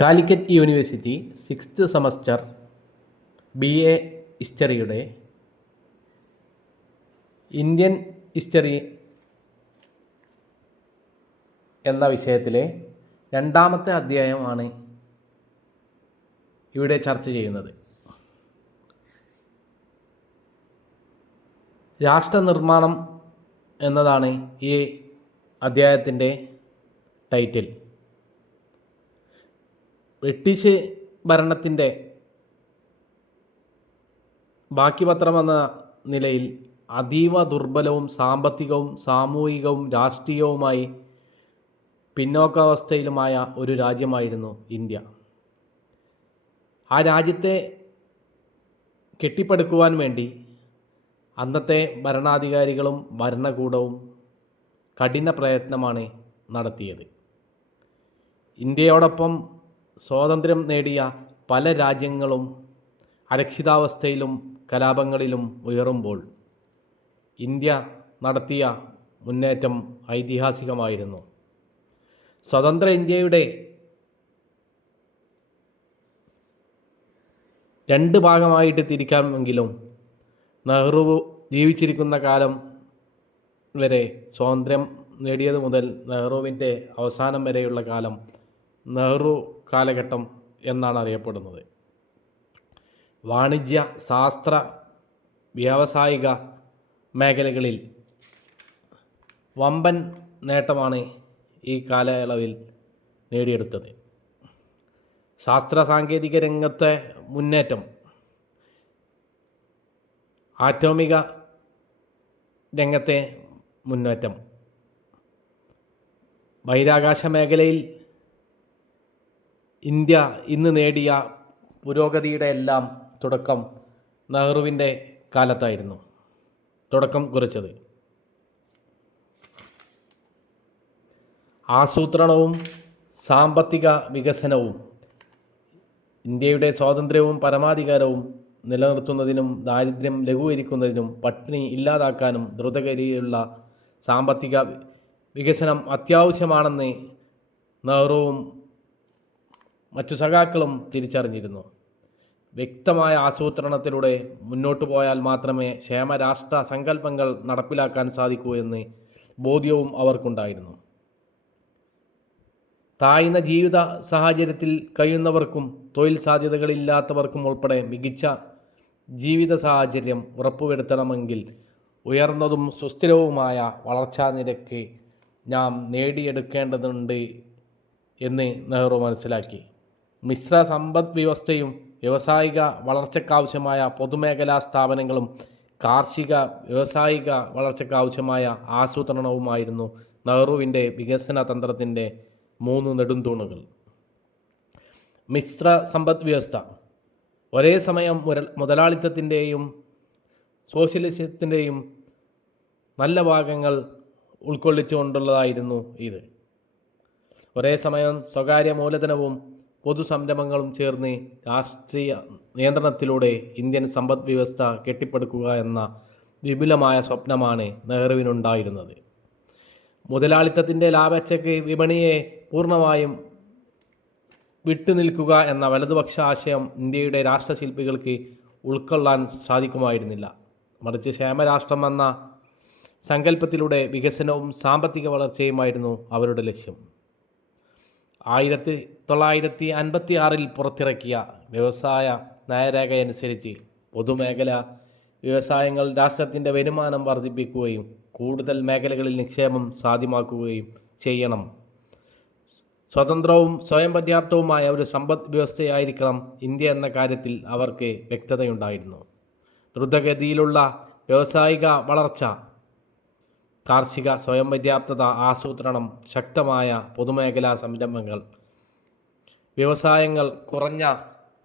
Calicut university 6th semester BA ഹിസ്റ്ററിയുടെ Indian history എന്ന വിഷയത്തിലെ രണ്ടാമത്തെ അധ്യായമാണ് ഇവിടെ ചർച്ച ചെയ്യുന്നത്. രാഷ്ട്രനിർമ്മാണം എന്നതാണ് ഈ അധ്യായത്തിൻ്റെ ടൈറ്റിൽ. ബ്രിട്ടീഷ് ഭരണത്തിൻ്റെ ബാക്കി പത്രമെന്ന നിലയിൽ അതീവ ദുർബലവും സാമ്പത്തികവും സാമൂഹികവും രാഷ്ട്രീയവുമായി പിന്നോക്കാവസ്ഥയിലുമായ ഒരു രാജ്യമായിരുന്നു ഇന്ത്യ. ആ രാജ്യത്തെ കെട്ടിപ്പടുക്കുവാൻ വേണ്ടി അന്നത്തെ ഭരണാധികാരികളും ഭരണകൂടവും കഠിന പ്രയത്നമാണ് നടത്തിയത്. ഇന്ത്യയോടൊപ്പം സ്വാതന്ത്ര്യം നേടിയ പല രാജ്യങ്ങളും അരക്ഷിതാവസ്ഥയിലും കലാപങ്ങളിലും ഉയരുമ്പോൾ ഇന്ത്യ നടത്തിയ മുന്നേറ്റം ഐതിഹാസികമായിരുന്നു. സ്വതന്ത്ര ഇന്ത്യയുടെ രണ്ട് ഭാഗമായിട്ട് തിരിക്കാമെങ്കിലും നെഹ്റു ജീവിച്ചിരിക്കുന്ന കാലം വരെ, സ്വാതന്ത്ര്യം നേടിയത് മുതൽ നെഹ്റുവിൻ്റെ അവസാനം വരെയുള്ള കാലം നെഹ്റു കാലഘട്ടം എന്നാണ് അറിയപ്പെടുന്നത്. വാണിജ്യ, ശാസ്ത്ര, വ്യാവസായിക മേഖലകളിൽ വമ്പൻ നേട്ടമാണ് ഈ കാലയളവിൽ നേടിയെടുത്തത്. ശാസ്ത്ര സാങ്കേതിക രംഗത്തെ മുന്നേറ്റം, ആറ്റോമിക രംഗത്തെ മുന്നേറ്റം, ബഹിരാകാശ മേഖലയിൽ ഇന്ത്യ ഇന്ന് നേടിയ പുരോഗതിയുടെ എല്ലാം തുടക്കം നെഹ്റുവിൻ്റെ കാലത്തായിരുന്നു തുടക്കം കുറിച്ചത്. ആസൂത്രണവും സാമ്പത്തിക വികസനവും ഇന്ത്യയുടെ സ്വാതന്ത്ര്യവും പരമാധികാരവും നിലനിർത്തുന്നതിനും ദാരിദ്ര്യം ലഘൂകരിക്കുന്നതിനും പട്ടിണി ഇല്ലാതാക്കാനും ദ്രുതഗതിയിലുള്ള സാമ്പത്തിക വികസനം അത്യാവശ്യമാണെന്ന് നെഹ്റുവും മറ്റു സഖാക്കളും തിരിച്ചറിഞ്ഞിരുന്നു. വ്യക്തമായ ആസൂത്രണത്തിലൂടെ മുന്നോട്ടു പോയാൽ മാത്രമേ ക്ഷേമരാഷ്ട്ര സങ്കല്പങ്ങൾ നടപ്പിലാക്കാൻ സാധിക്കൂ എന്ന് ബോധ്യവും അവർക്കുണ്ടായിരുന്നു. താഴ്ന്ന ജീവിത സാഹചര്യത്തിൽ കഴിയുന്നവർക്കും തൊഴിൽ സാധ്യതകളില്ലാത്തവർക്കും ഉൾപ്പെടെ മികച്ച ജീവിത സാഹചര്യം ഉറപ്പുവരുത്തണമെങ്കിൽ ഉയർന്നതും സുസ്ഥിരവുമായ വളർച്ചാ നിരക്ക് നാം നേടിയെടുക്കേണ്ടതുണ്ട് എന്ന് നെഹ്റു മനസ്സിലാക്കി. മിശ്ര സമ്പദ് വ്യവസ്ഥയും വ്യാവസായിക വളർച്ചയ്ക്കാവശ്യമായ പൊതുമേഖലാ സ്ഥാപനങ്ങളും കാർഷിക വ്യാവസായിക വളർച്ചയ്ക്കാവശ്യമായ ആസൂത്രണവുമായിരുന്നു നെഹ്റുവിൻ്റെ വികസന തന്ത്രത്തിൻ്റെ 3 നെടുംതൂണുകൾ. മിശ്ര സമ്പദ് വ്യവസ്ഥ ഒരേ സമയം മുതലാളിത്തത്തിൻ്റെയും സോഷ്യലിസത്തിൻ്റെയും നല്ല ഭാഗങ്ങൾ ഉൾക്കൊള്ളിച്ചുകൊണ്ടുള്ളതായിരുന്നു ഇത്. ഒരേ സമയം സ്വകാര്യ മൂലധനവും പൊതുസംരംഭങ്ങളും ചേർന്ന് രാഷ്ട്രീയ നിയന്ത്രണത്തിലൂടെ ഇന്ത്യൻ സമ്പദ് വ്യവസ്ഥ കെട്ടിപ്പടുക്കുക എന്ന വിപുലമായ സ്വപ്നമാണ് നെഹ്റുവിനുണ്ടായിരുന്നത്. മുതലാളിത്തത്തിൻ്റെ ലാഭേച്ഛയ്ക്ക് വിപണിയെ പൂർണ്ണമായും വിട്ടുനിൽക്കുക എന്ന വലതുപക്ഷ ആശയം ഇന്ത്യയുടെ രാഷ്ട്രശില്പികൾക്ക് ഉൾക്കൊള്ളാൻ സാധിക്കുമായിരുന്നില്ല. മറിച്ച് ക്ഷേമരാഷ്ട്രം എന്ന സങ്കല്പത്തിലൂടെ വികസനവും സാമ്പത്തിക വളർച്ചയുമായിരുന്നു അവരുടെ ലക്ഷ്യം. 1956 പുറത്തിറക്കിയ വ്യവസായ നയരേഖയനുസരിച്ച് പൊതുമേഖല വ്യവസായങ്ങൾ രാഷ്ട്രത്തിൻ്റെ വരുമാനം വർദ്ധിപ്പിക്കുകയും കൂടുതൽ മേഖലകളിൽ നിക്ഷേപം സാധ്യമാക്കുകയും ചെയ്യണം. സ്വതന്ത്രവും സ്വയം പര്യാപ്തവുമായ ഒരു സമ്പദ് വ്യവസ്ഥയായിരിക്കണം ഇന്ത്യ എന്ന കാര്യത്തിൽ അവർക്ക് വ്യക്തതയുണ്ടായിരുന്നു. ദ്രുതഗതിയിലുള്ള വ്യാവസായിക വളർച്ച, കാർഷിക സ്വയം പര്യാപ്തത, ആസൂത്രണം, ശക്തമായ പൊതുമേഖലാ സംരംഭങ്ങൾ, വ്യവസായങ്ങൾ, കുറഞ്ഞ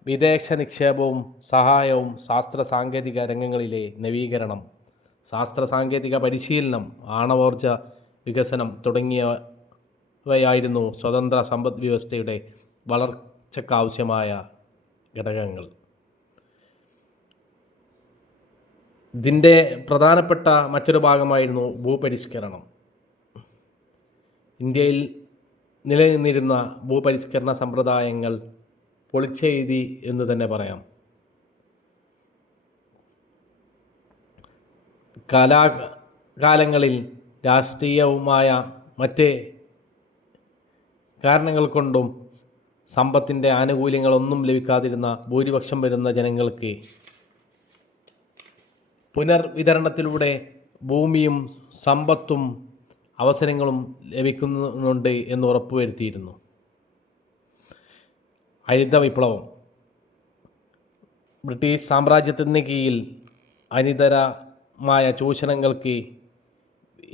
വിദേശ നിക്ഷേപവും സഹായവും, ശാസ്ത്ര സാങ്കേതിക രംഗങ്ങളിലെ നവീകരണം, ശാസ്ത്ര സാങ്കേതിക പരിശീലനം, ആണവോർജ വികസനം തുടങ്ങിയവയായിരുന്നു സ്വതന്ത്ര സമ്പദ് വ്യവസ്ഥയുടെ വളർച്ചയ്ക്കാവശ്യമായ ഘടകങ്ങൾ. ഇതിൻ്റെ പ്രധാനപ്പെട്ട മറ്റൊരു ഭാഗമായിരുന്നു ഭൂപരിഷ്കരണം. ഇന്ത്യയിൽ നിലനിന്നിരുന്ന ഭൂപരിഷ്കരണ സമ്പ്രദായങ്ങൾ പൊളിച്ചെഴുതി എന്ന് തന്നെ പറയാം. കാലാകാലങ്ങളിൽ രാഷ്ട്രീയവുമായ മറ്റ് കാരണങ്ങൾ കൊണ്ടും സമ്പത്തിൻ്റെ ആനുകൂല്യങ്ങളൊന്നും ലഭിക്കാതിരുന്ന ഭൂരിപക്ഷം വരുന്ന ജനങ്ങൾക്ക് പുനർവിതരണത്തിലൂടെ ഭൂമിയും സമ്പത്തും അവസരങ്ങളും ലഭിക്കുന്നുണ്ട് എന്ന് ഉറപ്പുവരുത്തിയിരുന്നു. ഹരിത വിപ്ലവം ബ്രിട്ടീഷ് സാമ്രാജ്യത്തിന് കീഴിൽ അനിതരമായ ചൂഷണങ്ങൾക്ക്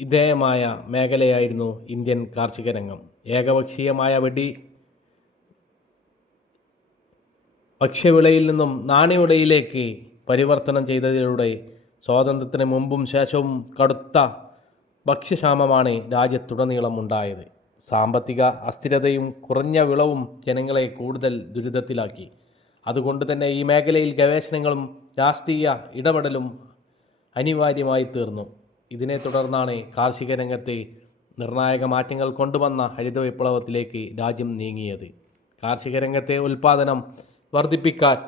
വിധേയമായ മേഖലയായിരുന്നു ഇന്ത്യൻ കാർഷിക രംഗം. ഏകപക്ഷീയമായ ഭക്ഷ്യവിളയിൽ നിന്നും നാണ്യവിളയിലേക്ക് പരിവർത്തനം ചെയ്തതിലൂടെ സ്വാതന്ത്ര്യത്തിന് മുമ്പും ശേഷവും കടുത്ത ഭക്ഷ്യക്ഷാമമാണ് രാജ്യത്തുടനീളം ഉണ്ടായത്. സാമ്പത്തിക അസ്ഥിരതയും കുറഞ്ഞ വിളവും ജനങ്ങളെ കൂടുതൽ ദുരിതത്തിലാക്കി. അതുകൊണ്ട് തന്നെ ഈ മേഖലയിൽ ഗവേഷണങ്ങളും രാഷ്ട്രീയ ഇടപെടലും അനിവാര്യമായി തീർന്നു. ഇതിനെ തുടർന്നാണ് കാർഷിക രംഗത്ത് നിർണായക മാറ്റങ്ങൾ കൊണ്ടുവന്ന ഹരിത വിപ്ലവത്തിലേക്ക് രാജ്യം നീങ്ങിയത്. കാർഷിക രംഗത്തെ ഉൽപ്പാദനം വർദ്ധിപ്പിക്കാൻ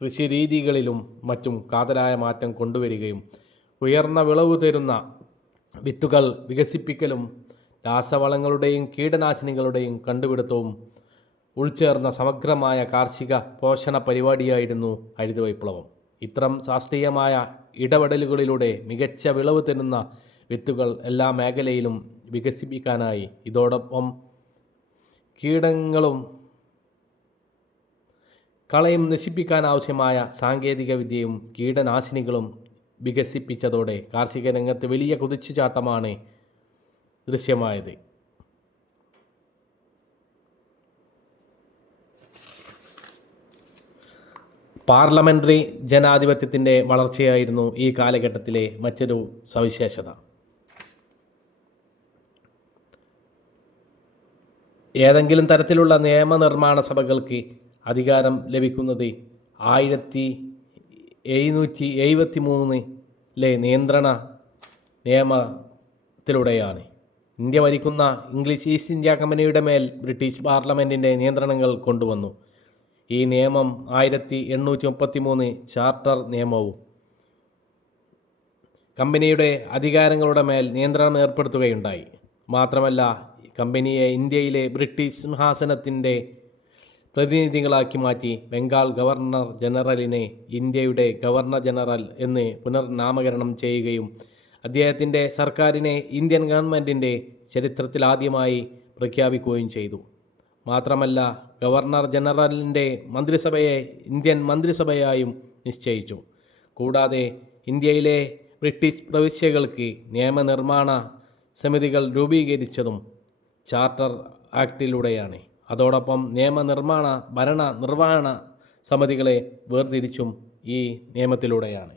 കൃഷി രീതികളിലും മറ്റും കാതലായ മാറ്റം കൊണ്ടുവരികയും ഉയർന്ന വിളവ് തരുന്ന വിത്തുകൾ വികസിപ്പിക്കലും രാസവളങ്ങളുടെയും കീടനാശിനികളുടെയും കണ്ടുപിടുത്തവും ഉൾച്ചേർന്ന സമഗ്രമായ കാർഷിക പോഷണ പരിപാടിയായിരുന്നു ഹരിത വിപ്ലവം. ഇത്തരം ശാസ്ത്രീയമായ ഇടപെടലുകളിലൂടെ മികച്ച വിളവ് തരുന്ന വിത്തുകൾ എല്ലാ മേഖലയിലും വികസിപ്പിക്കാനായി. ഇതോടൊപ്പം കീടങ്ങളും കളയും നശിപ്പിക്കാനാവശ്യമായ സാങ്കേതിക വിദ്യയും കീടനാശിനികളും വികസിപ്പിച്ചതോടെ കാർഷിക രംഗത്ത് വലിയ കുതിച്ചുചാട്ടമാണ് ദൃശ്യമായത്. പാർലമെൻ്ററി ജനാധിപത്യത്തിൻ്റെ വളർച്ചയായിരുന്നു ഈ കാലഘട്ടത്തിലെ മറ്റൊരു സവിശേഷത. ഏതെങ്കിലും തരത്തിലുള്ള നിയമനിർമ്മാണ സഭകൾക്ക് അധികാരം ലഭിക്കുന്നത് 1773 നിയന്ത്രണ നിയമത്തിലൂടെയാണ്. ഇന്ത്യ ഭരിക്കുന്ന ഇംഗ്ലീഷ് ഈസ്റ്റ് ഇന്ത്യ കമ്പനിയുടെ മേൽ ബ്രിട്ടീഷ് പാർലമെൻറ്റിൻ്റെ നിയന്ത്രണങ്ങൾ കൊണ്ടുവന്നു. ഈ നിയമം 1833 ചാർട്ടർ നിയമവും കമ്പനിയുടെ അധികാരങ്ങളുടെ മേൽ നിയന്ത്രണം ഏർപ്പെടുത്തുകയുണ്ടായി. മാത്രമല്ല, കമ്പനിയെ ഇന്ത്യയിലെ ബ്രിട്ടീഷ് സിംഹാസനത്തിൻ്റെ പ്രതിനിധികളാക്കി മാറ്റി. ബംഗാൾ ഗവർണർ ജനറലിനെ ഇന്ത്യയുടെ ഗവർണർ ജനറൽ എന്ന് പുനർനാമകരണം ചെയ്യുകയും അദ്ദേഹത്തിൻ്റെ സർക്കാരിനെ ഇന്ത്യൻ ഗവൺമെൻറ്റിൻ്റെ ചരിത്രത്തിലാദ്യമായി പ്രഖ്യാപിക്കുകയും ചെയ്തു. മാത്രമല്ല, ഗവർണർ ജനറലിൻ്റെ മന്ത്രിസഭയെ ഇന്ത്യൻ മന്ത്രിസഭയായും നിശ്ചയിച്ചു. കൂടാതെ ഇന്ത്യയിലെ ബ്രിട്ടീഷ് പ്രവിശ്യകൾക്ക് നിയമനിർമ്മാണ സമിതികൾ രൂപീകരിച്ചതും ചാർട്ടർ ആക്ടിലൂടെയാണ്. അതോടൊപ്പം നിയമനിർമ്മാണ ഭരണ നിർവഹണ സമിതികളെ വേർതിരിച്ചും ഈ നിയമത്തിലൂടെയാണ്.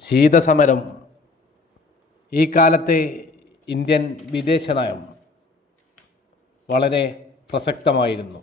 ശീതസമരം ഈ കാലത്തെ ഇന്ത്യൻ വിദേശ നയം വളരെ പ്രസക്തമായിരുന്നു.